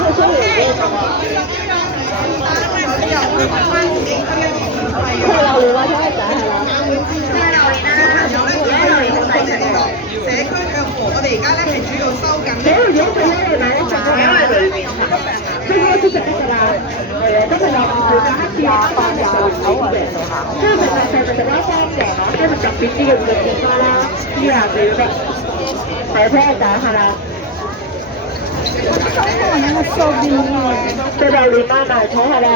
佢榴蓮或者係仔係啦。社區向和，我哋而家咧係主要收緊。如果佢咧你買一隻嘅，因為裏面即係開始食得㗎啦。係啊，今日有佢嘅黑絲啊、飯就好嘅，即係食得乾淨啊，跟住特別啲嘅會切花啦，呢下就要得。係聽日揀係啦。最榴蓮賣埋睇下啦。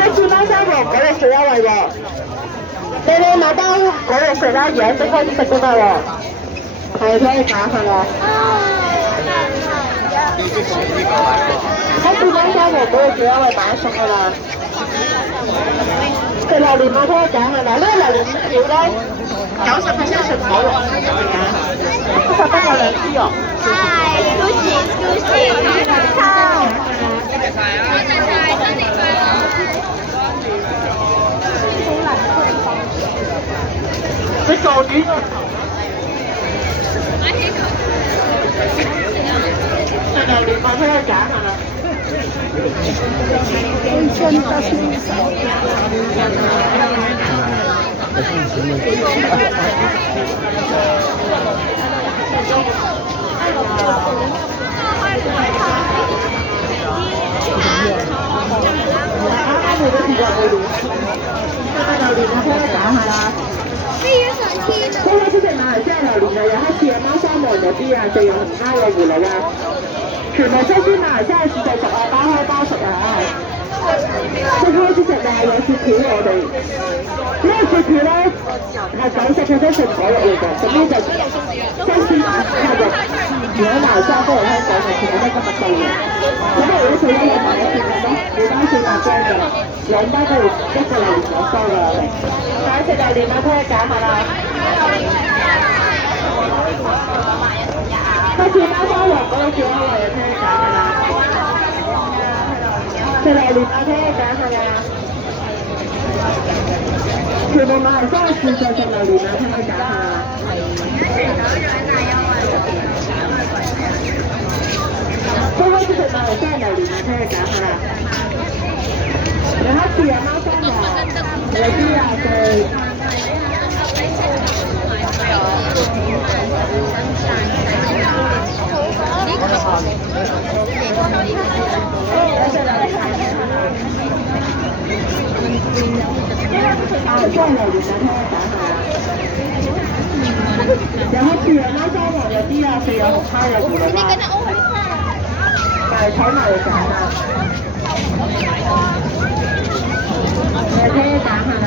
一次包三個9六4優惠喎。你買包9六4啦，而家即開始食都得喎。係聽日揀係啦。一次包三個9六4優惠買送㗎啦。食榴蓮買聽日揀係啦，呢個榴蓮條咧90%純果肉嚟㗎，10蚊有2支喎。你做魚啊？食榴蓮買聽日揀係啦。之前馬來西亞榴蓮啊，有黑刺啊、貓山王嗰啲啊，就用紅蝦嘅葫蘆啊，全部新鮮馬來西亞市場熟啊，包開包熟啊，即開始食啊，有雪條我哋，呢個雪條咧係90%純果肉嚟嘅，咁呢就新鮮鴨肉，如果馬來西亞都嚟香港係全部都今日到嘅，咁我哋都4蚊買一件嘅咯，2包400張嘅，2包都1個榴蓮2包嘅，第一隻榴蓮啊，聽日揀下啦。開始貓山王嗰個叫我嚟聽日揀㗎啦，食榴蓮啊，聽日揀係啦，全部馬來西亞市場食榴蓮啊，聽日揀係啦。都開始食馬來西亞榴蓮啊，聽日揀係啦。有黑刺啊，貓山王，有啲啊對。有黑刺啊，貓山王有啲啊，佢有紅蝦有葫蘆啊，咪睇埋嚟揀啊！你聽日揀下啦。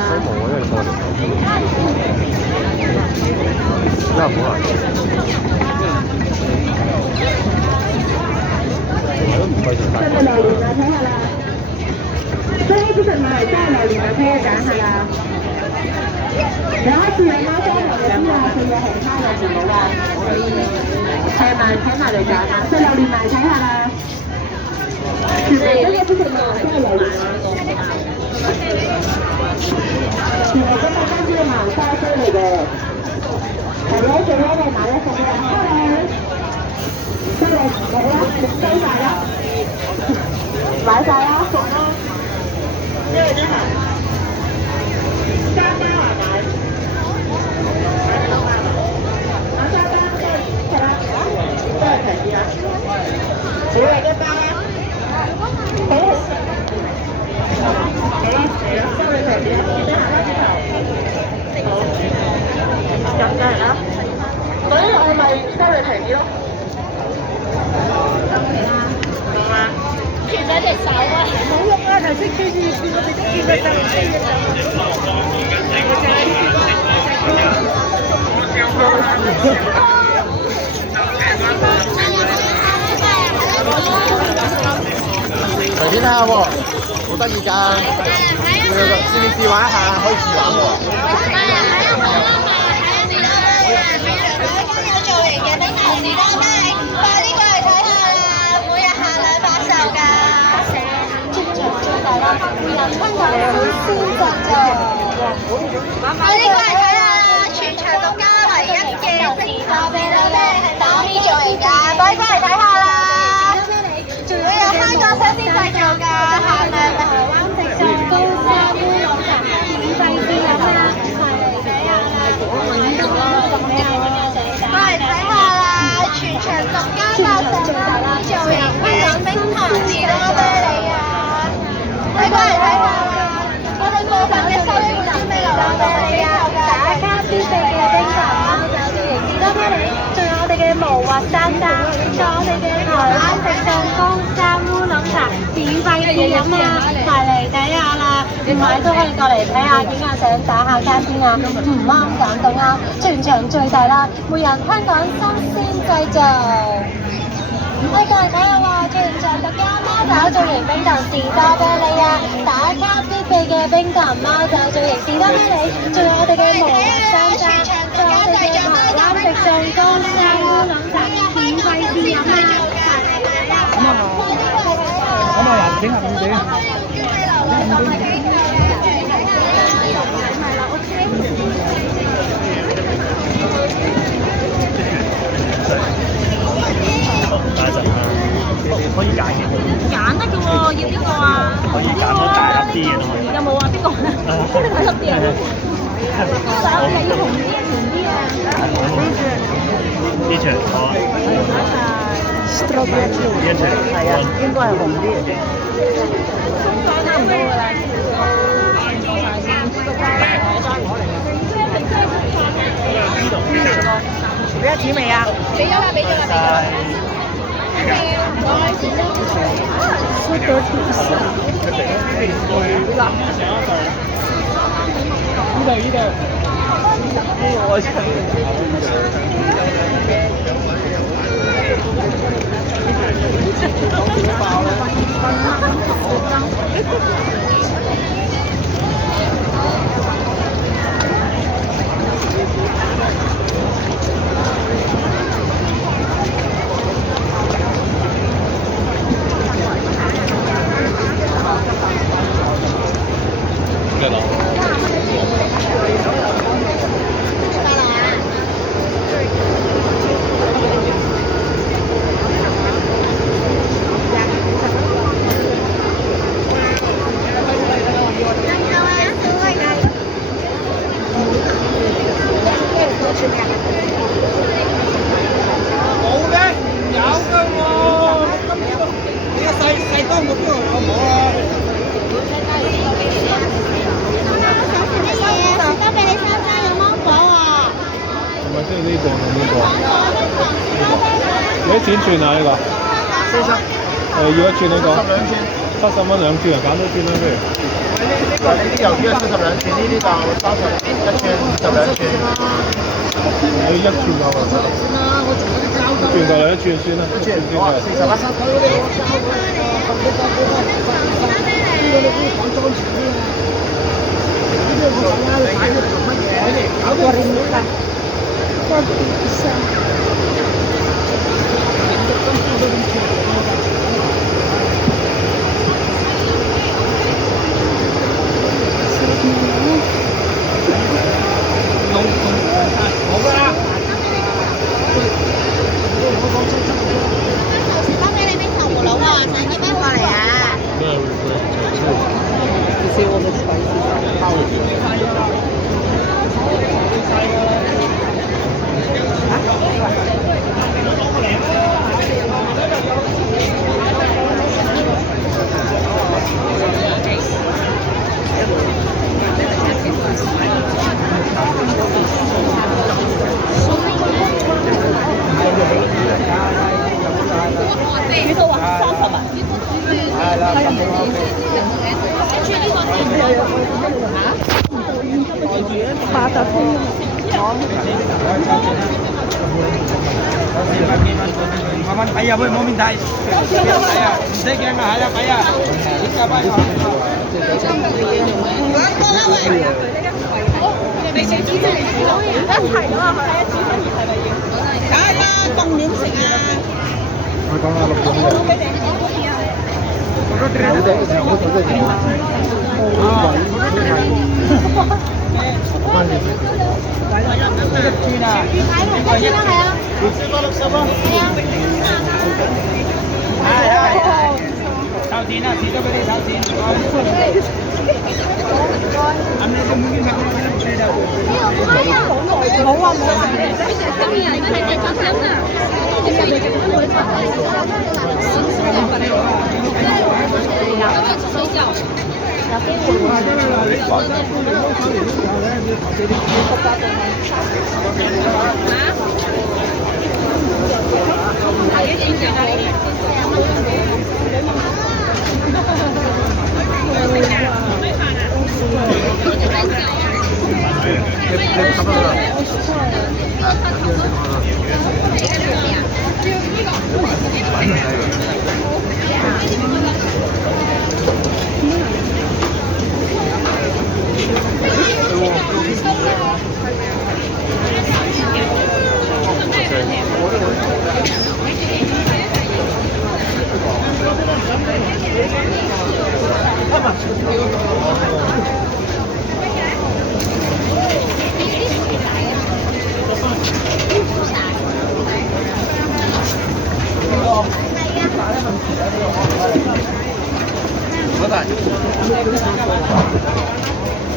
那不好。真係榴蓮啊，睇下啦。所以其實馬來西亞榴蓮啊，聽日揀下啦。有一次有貓山王嗰啲啊，佢有紅蝦有葫蘆啊，睇埋嚟揀啊。所以榴蓮埋睇下啦。全部都係啲馬來西亞榴蓮啊。全部都係跟住馬來西亞飛嚟嘅。係咯，最多咪買一份啦。出嚟，嚟啦，收晒啦，買晒啦，送啦。呢個真係3包啊，買3包係啦，都係平啲啊。好嚟1包啦，好好食。嚟啦，收你平啲啊，你行啦，好，入嚟啦。嗰啲我咪收你平啲咯。其實隻手啊，冇用啊，頭先佢哋我哋都見到就飛嘅隨便睇下喎，好得意㗎，試玩一下，可以試玩喎。快啲過嚟睇下，全場獨家唯一嘅時貨俾你咧，係打呢做嚟㗎，快啲過嚟睇下啦！仲有一場獨家爆上啦，就由香港冰糖士多啤梨啊！你過嚟睇下啦，我哋部分嘅收益會先俾留低俾你啊！打卡必備嘅冰糖貓爪造型士多啤梨，仲有我哋嘅無滑山楂，仲有我哋嘅台灣食餸江山烏龍茶，免費試飲啊！埋嚟睇下啦，唔買都可以過嚟睇下，影下相，打下卡先啊！唔啱揀到啱，全場最大啦，每人香港新鮮製造。你過嚟睇下喎，全場獨家貓爪造型冰糖士多啤梨啊！打卡必備嘅冰糖貓爪造型士多啤梨，仲有我哋嘅無滑山楂，仲有我哋嘅台灣食餸江山烏龍茶，免費試飲啊！咁啊，人請下五點。大陣啊！可以揀嘅。揀得嘅喎，要邊個啊？可以揀到大粒啲嘅都可以。有冇啊？邊個啊？邊個大粒啲啊？大粒啲要紅啲、甜啲啊？呢場好啊。呢場係啊，應該係紅啲。差唔多㗎啦。俾咗錢未啊？俾咗啦，俾咗啦，幾錢串啊？呢個40。要一串呢個？70蚊兩串啊，揀多串啦不如。嗱，呢啲魷魚係42串，呢啲就30一串12串。你一串夠啊？一串夠啦，一串算啦，一串算好啊慢慢睇啊，喂，冇面睇，睇啊，唔使驚啊，係啊，睇啊，依家翻去。你食豬先，你知道？一齊咗啊！係啊，豬身係咪要？梗係啦，凍點食啊！我講下6點收啲錢啊，遲咗俾你收錢。咁你都唔見佢哋啦。冇啊冇啊。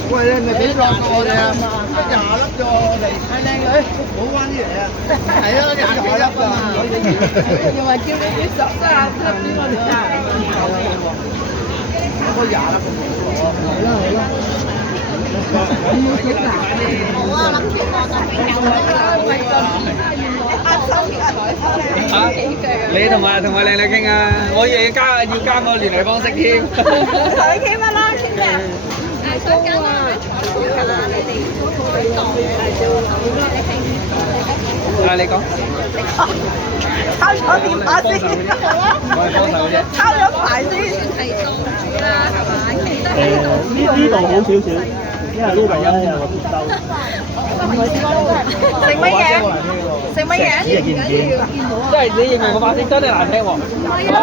喂，你係咪俾落我哋啊？廿粒啫喎，我哋睇靚女，冇關啲嚟啊！係啊，廿粒啊！又話叫你啲十三粒俾我哋揸。我廿粒咁多。係啦。冇啊，諗住我就俾你同埋靚女傾啊！我要加我聯繫方式添。同你傾乜啦？傾咩啊？啊，你講。抄咗電話先。我係幫手啫。抄咗牌先。呢度好少少，因為呢度咧有個鐵兜。食乜嘢？食乜嘢？即係你認為我把聲真係難聽喎？哇！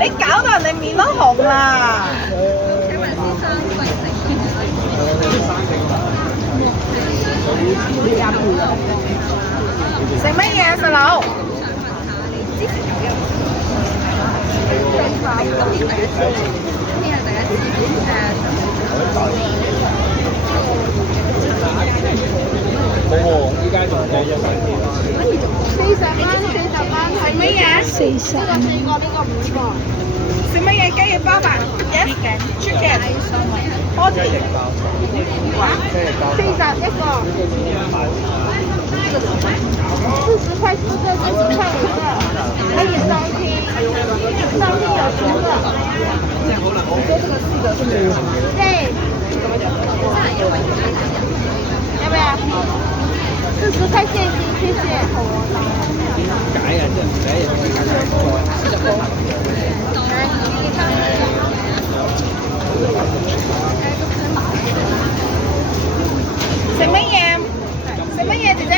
你搞到人哋面都紅啦！食乜嘢細佬？冇喎，依家仲係100食乜嘢？40。食乜嘢？雞翼包飯。Yes。Chicken。多啲。41個。40塊4個，40塊5個，可以3拼有10個。對。要不要？40塊現金，謝謝。解啊！真係唔使食乜嘢？食乜嘢，姐姐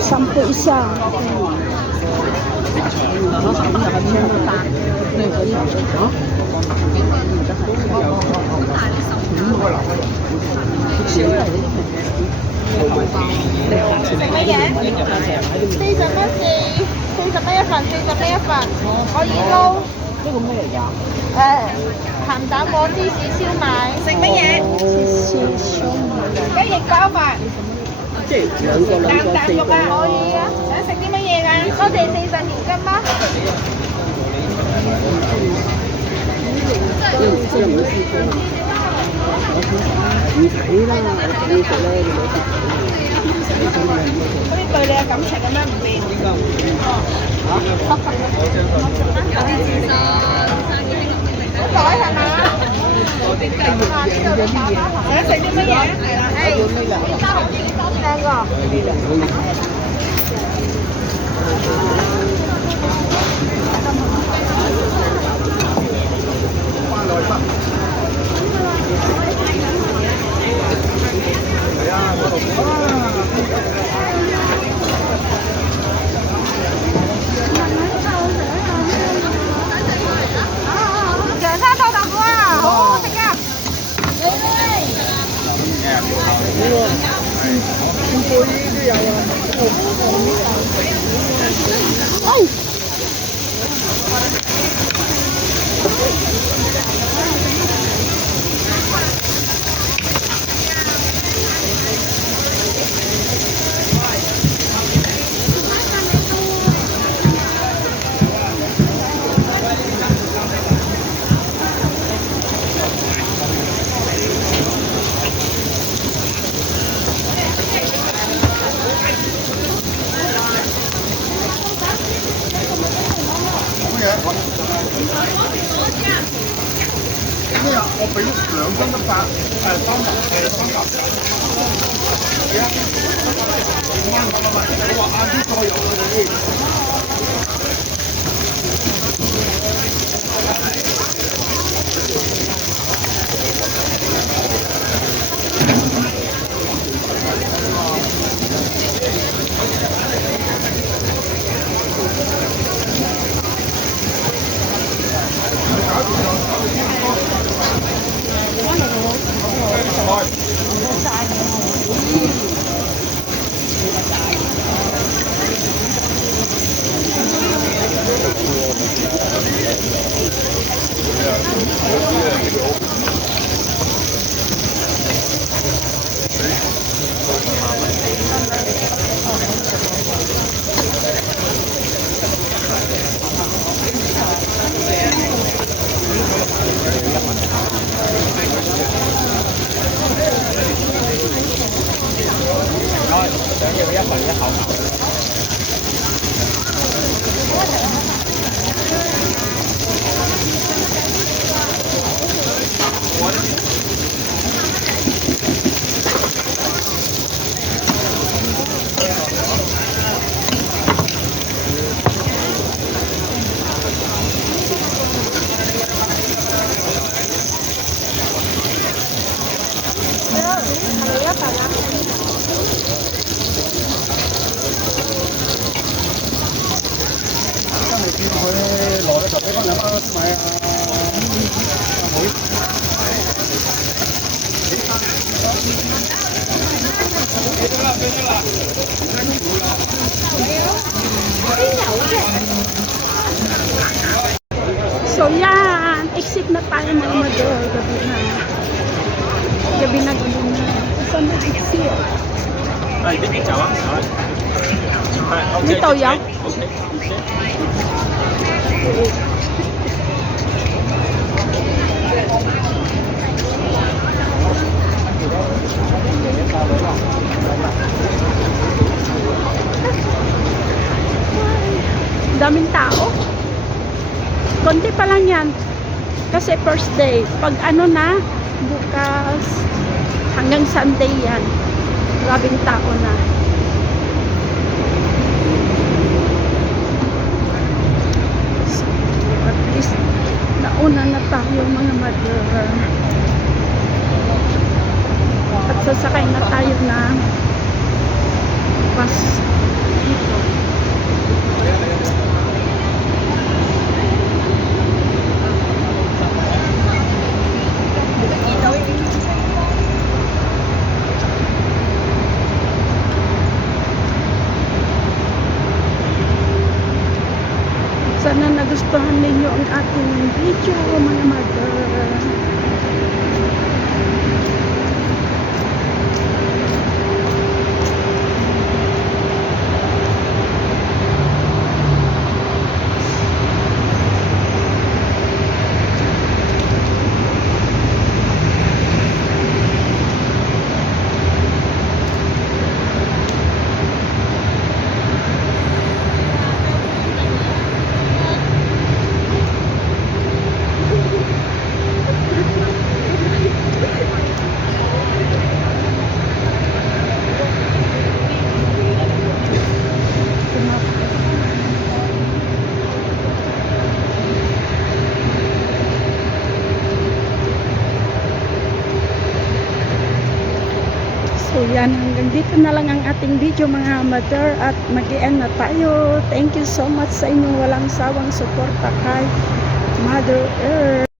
？3倍以上。食乜嘢？40蚊40蚊一份，40蚊一份。我已撈。呢個咩嚟㗎？鹹蛋黃芝士燒賣。食乜嘢？雞翼包飯。即係兩個肉啊！可以啊。想食啲乜嘢㗎？我哋40年金嗎？唔睇啦，你食啦，你冇食。嗰啲對你嘅感情咁樣唔變。好袋係嘛？想食啲乜嘢？係啦，靚個。長沙豆豆腐啊，好好食啊！哎，俾2斤得83嚿係啊，5蚊，你話晏啲再有啦嗰啲。叫佢來嘅時候俾翻2蚊先買啊！So yan, exit na tayo mga mador. Gabi na. Saan na exit? Này, biết chào á. Ok. Dito yan? Daming tao. Konti pa lang yan. Kasi first day. Pag ano na, bukas hanggang Sunday yan. Grabing tao na. So, at least nauna na tayo mga mother. At sasakay na tayo ng bus dito. Sana nagustuhan ninyo ang ating video mga mother. So yan, hanggang dito na lang ang ating video mga mother at mag-i-end na tayo. Thank you so much sa inyong walang sawang suporta kay Mother Earth.